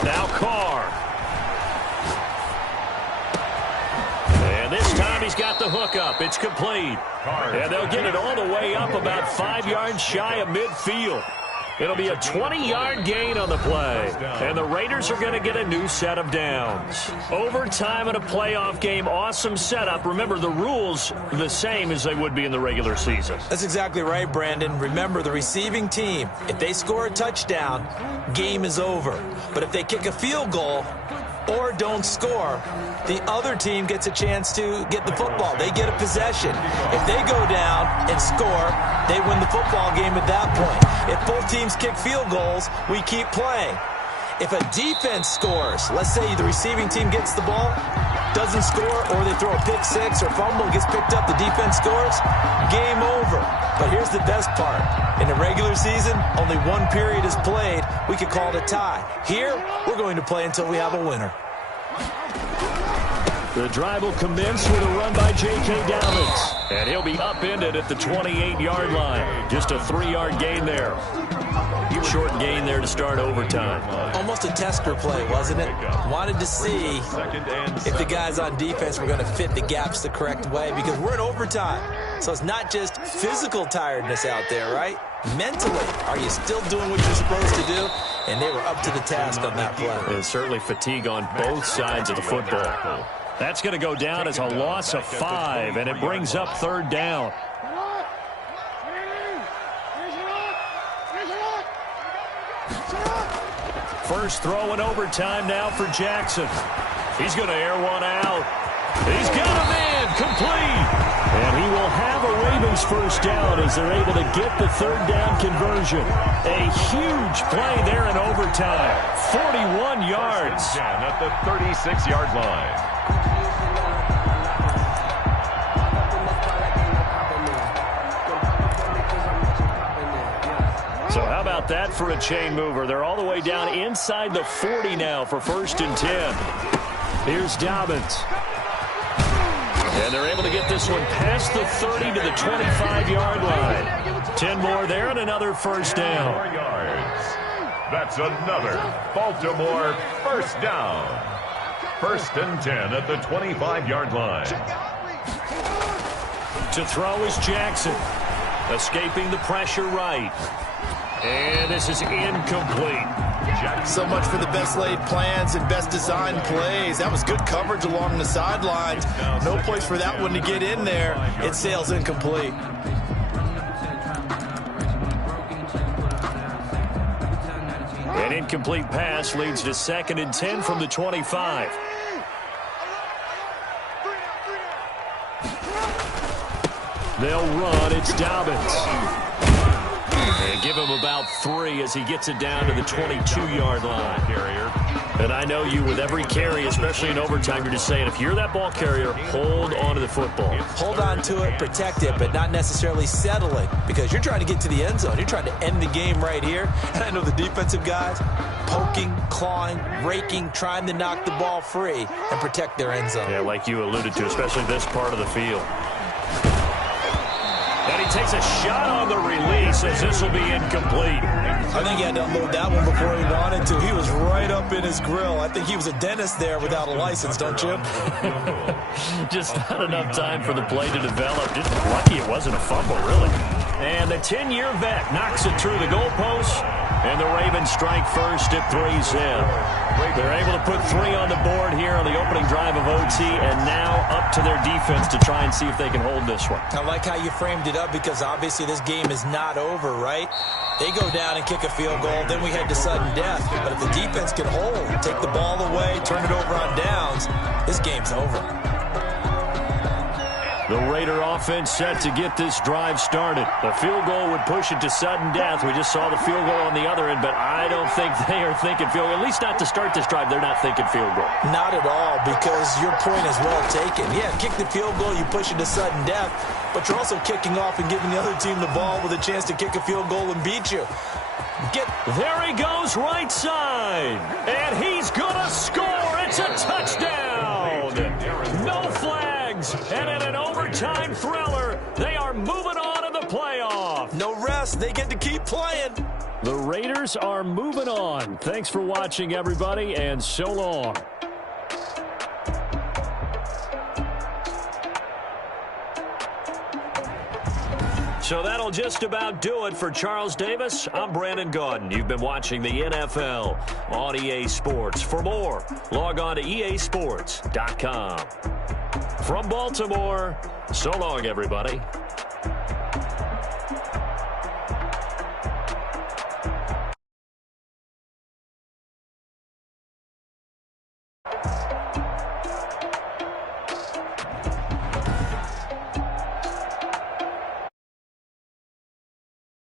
Now Carr. And this time he's got the hook up. It's complete. And they'll get it all the way up about 5 yards shy of midfield. It'll be a 20-yard gain on the play. And the Raiders are going to get a new set of downs. Overtime in a playoff game, awesome setup. Remember, the rules are the same as they would be in the regular season. That's exactly right, Brandon. Remember, the receiving team, if they score a touchdown, game is over. But if they kick a field goal or don't score, the other team gets a chance to get the football. They get a possession. If they go down and score, they win the football game at that point. If both teams kick field goals, we keep playing. If a defense scores, let's say the receiving team gets the ball, doesn't score, or they throw a pick six or fumble, gets picked up, the defense scores, game over. But here's the best part. In the regular season, only one period is played. We could call it a tie. Here, we're going to play until we have a winner. The drive will commence with a run by J.K. Dobbins. And he'll be upended at the 28-yard line. Just a 3-yard gain there. Short gain there to start overtime. Almost a tester play, wasn't it? Wanted to see if the guys on defense were going to fit the gaps the correct way, because we're in overtime. So it's not just physical tiredness out there, right? Mentally, are you still doing what you're supposed to do? And they were up to the task on that play. There's certainly fatigue on both sides of the football. That's going to go down as a loss of 5, and it brings up 3rd down. First throw in overtime now for Jackson. He's going to air one out. He's got him in, complete. And he will have a Ravens first down as they're able to get the 3rd down conversion. A huge play there in overtime. 41 yards. At the 36-yard line. So how about that for a chain mover? They're all the way down inside the 40 now for 1st and 10. Here's Dobbins. And they're able to get this one past the 30 to the 25-yard line. 10 more there and another first down. 4 yards. That's another Baltimore first down. 1st and 10 at the 25-yard line. To throw is Jackson. Escaping the pressure right. And this is incomplete. So much for the best laid plans and best designed plays. That was good coverage along the sidelines. No place for that one to get in there. It sails incomplete. An incomplete pass leads to 2nd and 10 from the 25. They'll run. It's Dobbins. And give him about 3 as he gets it down to the 22-yard line. And I know you, with every carry, especially in overtime, you're just saying, if you're that ball carrier, hold on to the football. Hold on to it, protect it, but not necessarily settling, because you're trying to get to the end zone. You're trying to end the game right here. And I know the defensive guys poking, clawing, raking, trying to knock the ball free and protect their end zone. Yeah, like you alluded to, especially this part of the field. And he takes a shot on the release as this will be incomplete. I think he had to unload that one before he wanted to. He was right up in his grill. I think he was a dentist there without a license, don't you? Just not enough time for the play to develop. Just lucky it wasn't a fumble, really. And the 10-year vet knocks it through the goalpost. And the Ravens strike first at 3's in. They're able to put 3 on the board here on the opening drive of OT, and now up to their defense to try and see if they can hold this one. I like how you framed it up, because obviously this game is not over, right? They go down and kick a field goal, then we head to sudden death. But if the defense can hold, take the ball away, turn it over on downs, this game's over. The Raider offense set to get this drive started. The field goal would push it to sudden death. We just saw the field goal on the other end, but I don't think they are thinking field goal. At least not to start this drive. They're not thinking field goal. Not at all, because your point is well taken. Yeah, kick the field goal, you push it to sudden death, but you're also kicking off and giving the other team the ball with a chance to kick a field goal and beat you. There he goes, right side. And he's going to score. It's a touchdown. No flags. And in an overtime thriller, they are moving on in the playoff. No rest. They get to keep playing. The Raiders are moving on. Thanks for watching, everybody, and so long. So that'll just about do it for Charles Davis. I'm Brandon Gaudin. You've been watching the NFL on EA Sports. For more, log on to easports.com. From Baltimore, so long, everybody.